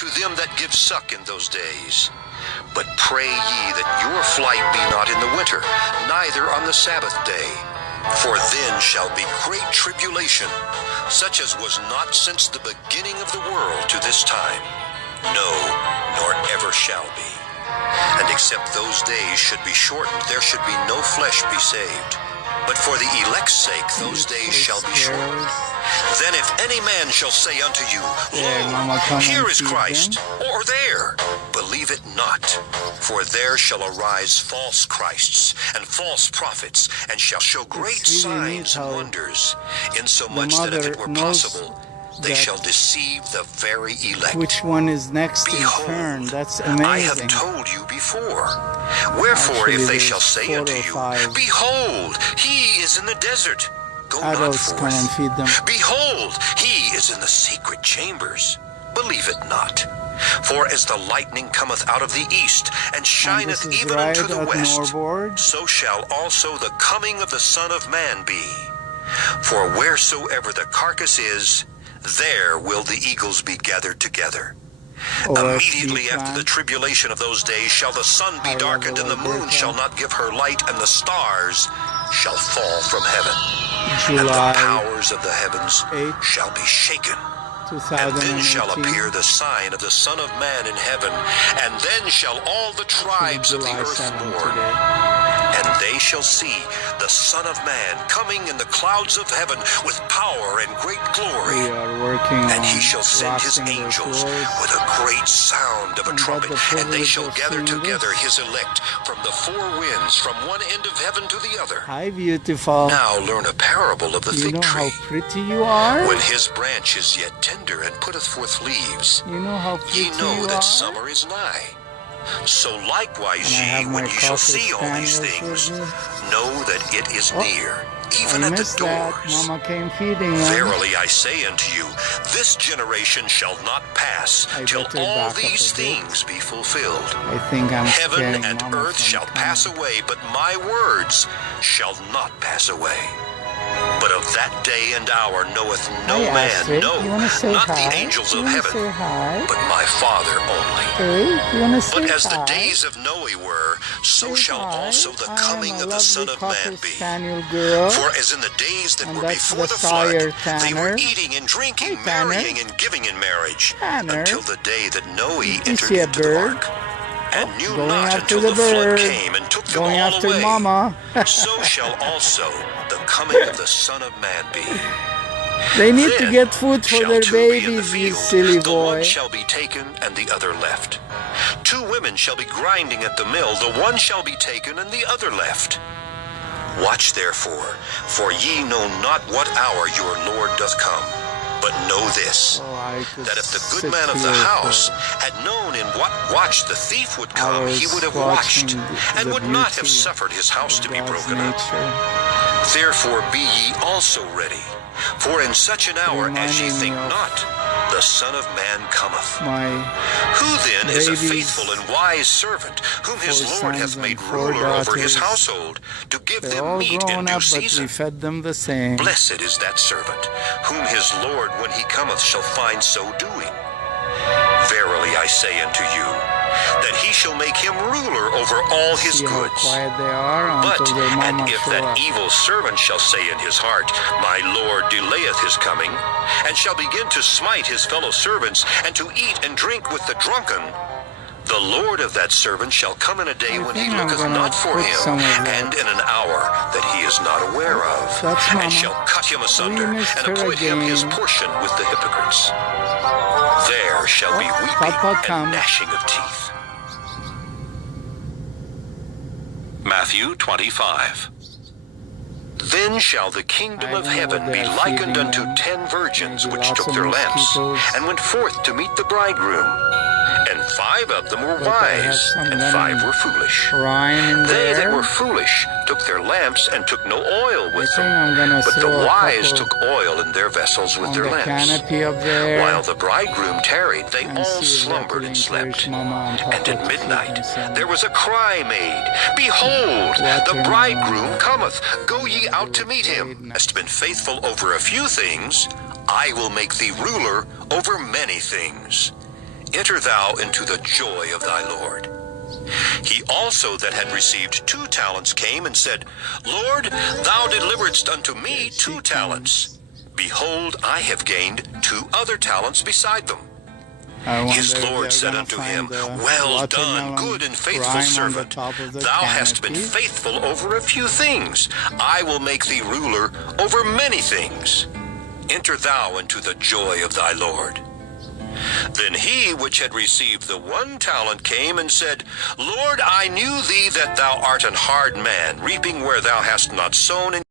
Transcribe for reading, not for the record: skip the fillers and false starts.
to them that give suck in those days. But pray ye that your flight be not in the winter, neither on the Sabbath day. For then shall be great tribulation, such as was not since the beginning of the world to this time, no, nor ever shall be. And except those days should be shortened, there should be no flesh be saved. But for the elect's sake those days shall be shortened. Then if any man shall say unto you, Lo, here is Christ, or there, believe it not. For there shall arise false Christs and false prophets, and shall show great signs and wonders, insomuch that if it were possible, they shall deceive the very elect. Which one is next in turn? That's amazing. I have told you before. Wherefore, if they shall say unto you, Behold, he is in the desert, go not forth. Come and feed them. Behold, he is in the secret chambers, believe it not. For as the lightning cometh out of the east, and shineth even unto the west, so shall also the coming of the Son of Man be. For wheresoever the carcass is, there will the eagles be gathered together. Immediately after the tribulation of those days shall the sun be darkened, and the moon shall not give her light, and the stars shall fall from heaven. And the powers of the heavens shall be shaken. And then shall appear the sign of the Son of Man in heaven, and then shall all the tribes of the earth mourn. And they shall see the Son of Man coming in the clouds of heaven with power and great glory. And he shall send his angels with a great sound of a trumpet, and they shall gather together his elect from the four winds, from one end of heaven to the other. Hi, beautiful. Now learn a parable of the fig tree. You know how pretty you are? When his branch is yet tender and putteth forth leaves, you know how pretty ye know that summer is nigh. So likewise ye, when ye shall see all these things, know that it is near, even at the doors. Mama came feeding him. Verily I say unto you, this generation shall not pass till all these things be fulfilled. Heaven and earth shall pass away, but my words shall not pass away. But of that day and hour knoweth no man, no, not the angels of heaven, but my Father only. But as the days of Noe were, so shall also the coming of the Son of Man be. For as in the days that were before the flood, they were eating and drinking, marrying and giving in marriage, until the day that Noe entered into the ark, and knew not until the flood came and took them all away. So shall also the coming of the Son of Man be. They need to get food for their babies, you silly boy. The one shall be taken and the other left. Two women shall be grinding at the mill, the one shall be taken and the other left. Watch therefore, for ye know not what hour your Lord doth come. But know this, that if the good man of the house had known in what watch the thief would come, he would have watched, and would not have suffered his house to be broken up. Therefore be ye also ready, for in such an hour as ye think not, the Son of Man cometh. Who then is a faithful and wise servant, whom his Lord hath made ruler over his household, to give them meat in due season? Blessed is that servant, whom his Lord, when he cometh, shall find so doing. Verily I say unto you, that he shall make him ruler over all his goods. But, and if that evil servant shall say in his heart, My Lord delayeth his coming, and shall begin to smite his fellow servants, and to eat and drink with the drunken, the Lord of that servant shall come in a day when he looketh not for him, and in an hour that he is not aware of, and shall cut him asunder, and appoint him his portion with the hypocrites. There shall be weeping and gnashing of teeth. Matthew 25. Then shall the kingdom of heaven be likened unto 10 virgins which took their lamps, and went forth to meet the bridegroom. And 5 of them were wise, and 5 were foolish. They that were foolish took their lamps, and took no oil with them. But the wise took oil in their vessels with their lamps. While the bridegroom tarried, they all slumbered and slept. And at midnight there was a cry made, Behold, the bridegroom cometh, go ye out to meet him. Hast been faithful over a few things, I will make thee ruler over many things. enter thou into the joy of thy Lord. He also that had received 2 talents came and said, Lord, thou deliveredst unto me 2 talents. Behold, I have gained 2 other talents beside them. His Lord said unto him, Well done, good and faithful servant. Thou hast been faithful over a few things. I will make thee ruler over many things. Enter thou into the joy of thy Lord. Then he which had received the 1 talent came and said, Lord, I knew thee that thou art an hard man, reaping where thou hast not sown, and